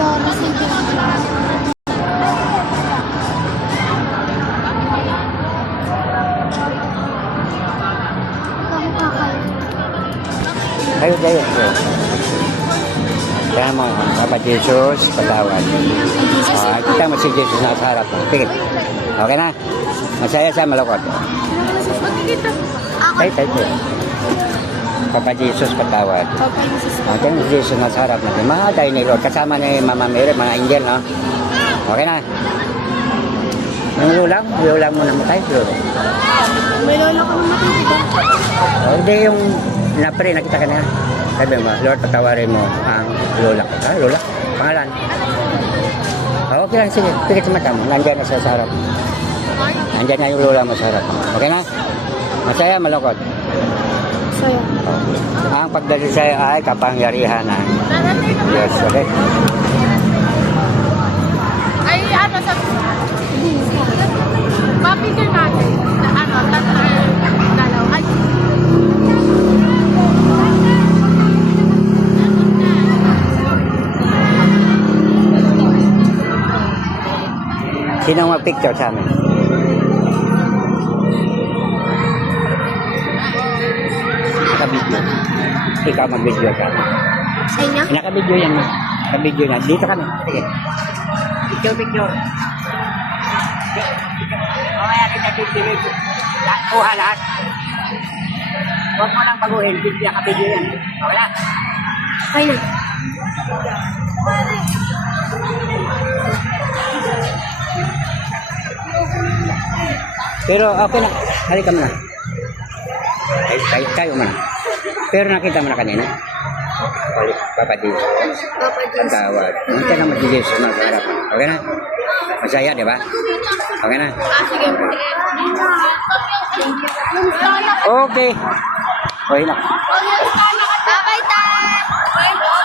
Dora, sige. Kayo. Kaya mo, Papa Jesus, patawad. Kita mo si Jesus na sa harap mo. Tingin. Okay na? Masaya siya, malukot. Tayo. Papa Jesus, patawad. Kita mo si Jesus na sa harap natin. Mahal tayo ni Lord. Kasama ni Mama Mary, mga angel, no? Okay na? Yung lulang mo naman tayo, Lord. May lola ko namatay, diba? Hindi yung napre, nakita ka na. Sabi mo, Lord, patawarin mo ang lola ko. Ha? Lola? Pangalan? Okay lang, sige. Pikit sa mata mo. Nandiyan na siya sa harap. Nandiyan na yung lola mo sa harap. Okay na? Masaya, malukot. Saya. Ang pagdali sa'yo ay kapangyarihan na. Yes, okay? Ay, ano, sa papicture natin, ano, dalaw. Ay, Sino ang mag-picture sa amin? Naka-video. Ikaw mag-video ka. Sa inyo? Naka-video yan. Naka-video na. Dito kami. Sige. Picture. Mamaya kita picture. Kuha lahat. Huwag mo lang baguhin. Naka-video yan. Okay na? Okay na. Pero okay na. Halika mo na. Tayo mo na. Pero nakita mo na kanina. Papa Jesus. Papa Jesus. Patawad. Hindi na mag-Jesus na sa harap. Okay na? Masaya, di ba? Okay na? sige. Okay. Okay na. Bye-bye, Tay!